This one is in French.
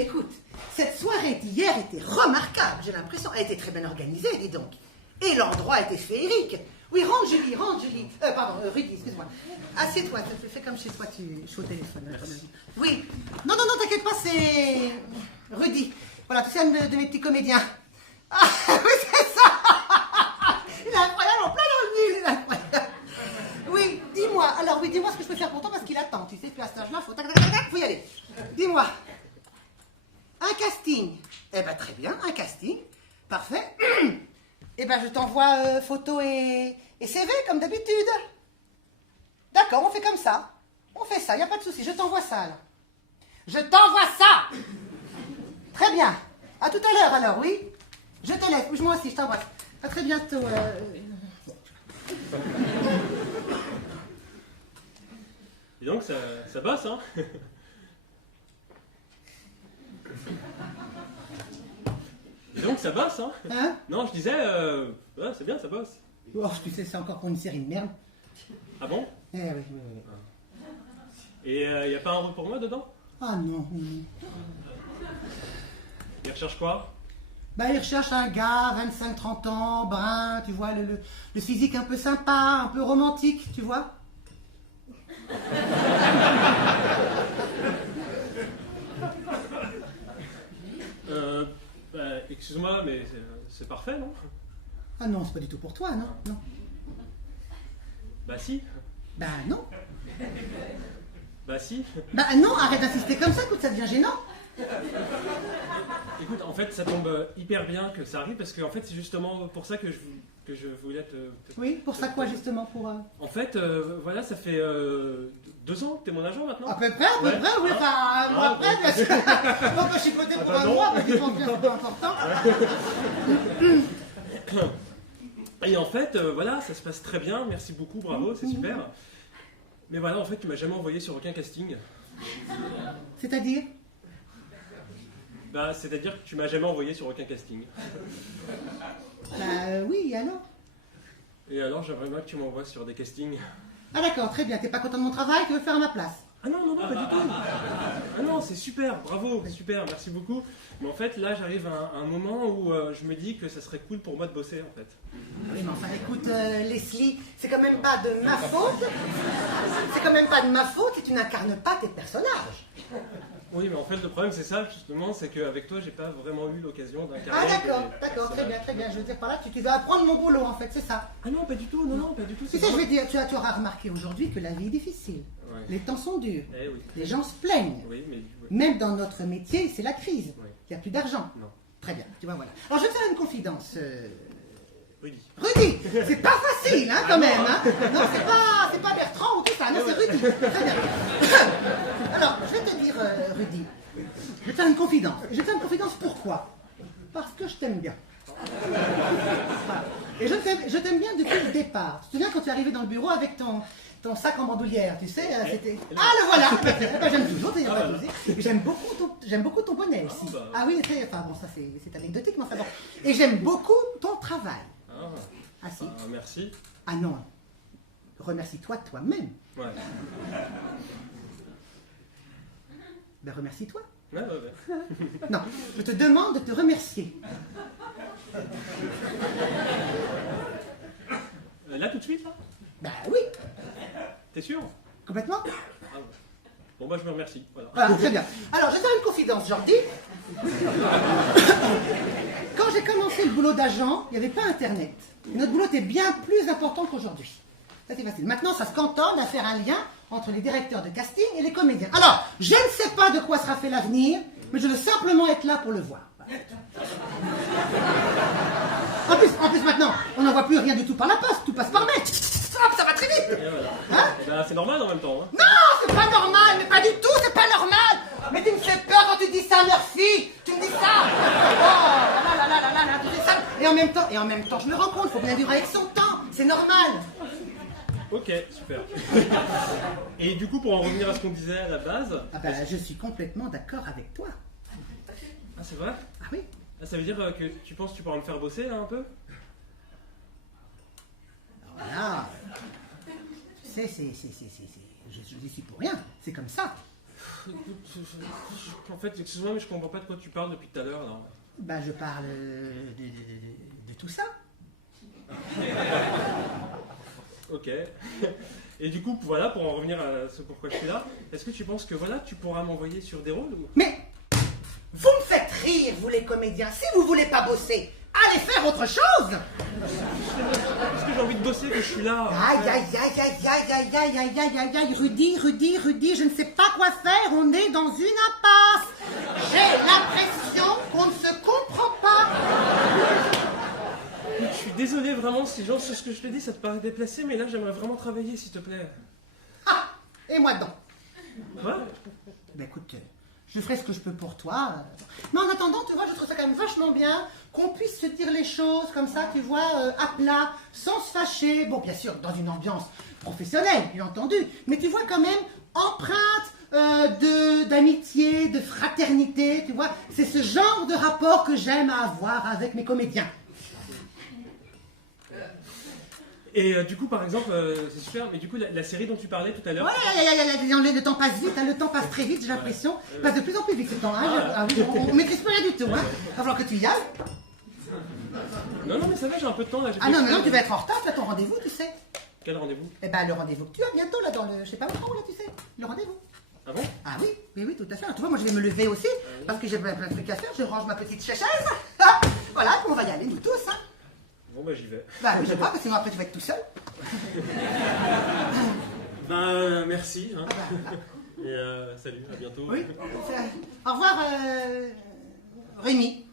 écoute, cette soirée d'hier était remarquable, j'ai l'impression. Elle était très bien organisée, dis donc. Et l'endroit était féerique. Oui, rentre Julie. Pardon, Rudy, excuse-moi. Assieds-toi, fais comme chez toi, je suis au téléphone. Oui. Non, t'inquiète pas, c'est Rudy. Voilà, tu sais, un de mes petits comédiens. Ah, oui, c'est ça. Il est incroyable, en plein dans le mille, il est incroyable. Oui, dis-moi ce que je peux faire pour toi, parce qu'il attend, tu sais, puis à cet âge-là, faut y aller. Dis-moi. Un casting. Eh ben, très bien, un casting. Parfait. Eh ben, je t'envoie photo et CV, comme d'habitude. D'accord, on fait comme ça. On fait ça, il n'y a pas de souci. Je t'envoie ça, alors. Je t'envoie ça. Très bien. À tout à l'heure, alors, oui. Je te laisse. Moi aussi, je t'embrasse. À très bientôt. Dis donc, ça bosse, hein. Dis donc, ça bosse, hein. Hein? Non, je disais, ouais, c'est bien, ça bosse. Oh, tu sais, c'est encore pour une série de merde. Ah bon? Eh oui. Et il n'y a pas un rôle pour moi dedans? Ah non. Il recherche quoi? Bah, il recherche un gars, 25-30 ans, brun, tu vois, le physique un peu sympa, un peu romantique, tu vois. Excuse-moi, mais c'est parfait, non? Ah non, c'est pas du tout pour toi, non. Bah si. Bah non. Bah si. Bah non, arrête d'insister comme ça, écoute, ça devient gênant. Écoute, en fait, ça tombe hyper bien que ça arrive, parce que en fait, c'est justement pour ça que je voulais te... Oui, pour ça quoi, justement, pour... En fait, voilà, ça fait 2 ans que t'es mon agent maintenant. À peu près, oui, enfin, un mois après, bien sûr. On peut chipoter pour un non. mois, parce qu'ils sont bien important. Et en fait, voilà, ça se passe très bien, merci beaucoup, bravo, c'est super. Mais voilà, en fait, tu m'as jamais envoyé sur aucun casting. C'est-à-dire? Bah, c'est-à-dire que tu m'as jamais envoyé sur aucun casting. Bah oui, alors? Et alors, j'aimerais bien que tu m'envoies sur des castings. Ah d'accord, très bien, t'es pas content de mon travail, tu veux faire à ma place? Ah non, pas du tout. Ah non, c'est super, bravo, super, merci beaucoup. Mais en fait, là, j'arrive à un moment où je me dis que ça serait cool pour moi de bosser, en fait. Oui, mais enfin, écoute, Leslie, c'est quand même pas de ma faute. C'est quand même pas de ma faute si tu n'incarnes pas tes personnages. Oui, mais en fait, le problème, c'est ça, justement, c'est qu'avec toi, j'ai pas vraiment eu l'occasion d'incarner... Ah d'accord, très bien. Je veux dire par là, tu vas apprendre mon boulot, en fait, c'est ça. Ah non, pas du tout, non, pas du tout. Tu sais, je vais dire, tu auras remarqué aujourd'hui que la vie est difficile. Ouais. Les temps sont durs. Eh oui. Les gens se plaignent. Oui, mais... Même dans notre métier, c'est la crise. Oui. Il n'y a plus d'argent. Non. Très bien, tu vois, voilà. Alors, je vais te faire une confidence. Rudy, c'est pas facile, hein, quand même. Hein. Non, c'est pas Bertrand ou tout ça. Non, c'est Rudy. Très bien. Alors, je vais te dire, Rudy, je vais te faire une confidence. Je vais te faire une confidence pourquoi? Parce que je t'aime bien. Voilà. Et je t'aime bien depuis le départ. Tu te souviens quand tu es arrivé dans le bureau avec ton sac en bandoulière, tu sais, c'était... Ah, le voilà. J'aime toujours, j'aime beaucoup ton bonnet aussi. Ah oui, enfin bon, ça c'est anecdotique, mais enfin bon. Et j'aime beaucoup ton travail. Ah si. Merci. Ah non. Remercie-toi toi-même. Ouais. Ben remercie-toi. Ouais. Non, je te demande de te remercier. Là, tout de suite, là? Ben oui. T'es sûr? Complètement. Ah ouais. Bon, bah, je me remercie. Voilà. Voilà, très bien. Alors, je vais te faire une confidence, Jordi. Quand j'ai commencé le boulot d'agent, il n'y avait pas Internet. Et notre boulot était bien plus important qu'aujourd'hui. Ça, c'est facile. Maintenant, ça se cantonne à faire un lien entre les directeurs de casting et les comédiens. Alors, je ne sais pas de quoi sera fait l'avenir, mais je veux simplement être là pour le voir. En plus, maintenant, on n'envoie plus rien du tout par la poste, tout passe par mail. Ça va très vite. Voilà. Hein? Bah, c'est normal en même temps. Hein. Non, c'est pas normal, mais pas du tout, c'est pas normal. Mais tu me fais peur quand tu dis ça à Murphy. Tu me dis ça. Oh, là, tu dis ça. Et en même temps, je me rends compte, faut bien vivre avec son temps. C'est normal. Ok, super. Et du coup, pour en revenir à ce qu'on disait à la base... Ah ben, je suis complètement d'accord avec toi. Ah, c'est vrai? Ah oui. Ah, ça veut dire que tu penses que tu pourras me faire bosser, là, un peu? Voilà. Tu sais, je dis pour rien. C'est comme ça. écoute, en fait, excuse-moi, mais je comprends pas de quoi tu parles depuis tout à l'heure, là. Ben, je parle de tout ça. Ok. Et du coup, voilà, pour en revenir à ce pourquoi je suis là, est-ce que tu penses que voilà, tu pourras m'envoyer sur des rôles ou... Mais vous me faites rire, vous les comédiens. Si vous voulez pas bosser, allez faire autre chose. Parce que j'ai envie de bosser, que je suis là. Aïe, aïe, aïe, aïe, aïe, aïe, aïe, aïe, aïe, aïe, aïe, Rudy, je ne sais pas quoi faire, on est dans une impasse. J'ai l'impression qu'on ne se comprend pas. Je suis désolé, vraiment, si genre, ce que je te dis, ça te paraît déplacé, mais là, j'aimerais vraiment travailler, s'il te plaît. Ah, et moi donc. Quoi? Ben écoute, je ferai ce que je peux pour toi. Mais en attendant, tu vois, je trouve ça quand même vachement bien qu'on puisse se dire les choses comme ça, tu vois, à plat, sans se fâcher. Bon, bien sûr, dans une ambiance professionnelle, bien entendu, mais tu vois quand même empreinte d'amitié, de fraternité, tu vois. C'est ce genre de rapport que j'aime avoir avec mes comédiens. Et du coup, par exemple, c'est super, mais du coup, la série dont tu parlais tout à l'heure... Ouais, le temps passe vite, hein, le temps passe très vite, j'ai l'impression. Il passe de plus en plus vite ce temps. Hein, on ne maîtrise plus rien du tout. Hein. Il va falloir que tu y ailles. Non, mais ça va, j'ai un peu de temps là. Ah non, tu vas être en retard, tu as ton rendez-vous, tu sais. Quel rendez-vous? Eh ben, le rendez-vous que tu as bientôt, là, dans le... Je sais pas où, là, tu sais. Le rendez-vous. Ah bon? Ah oui, tout à fait. Tu vois, moi, je vais me lever aussi, parce que j'ai plein de trucs à faire. Je range ma petite chaise. Voilà, puis on va y aller, nous tous. Hein. Bon, bah, j'y vais. Bah, je crois que sinon, après, tu vas être tout seul. Merci. Hein. Et salut, à bientôt. Oui. Au revoir, Rémi.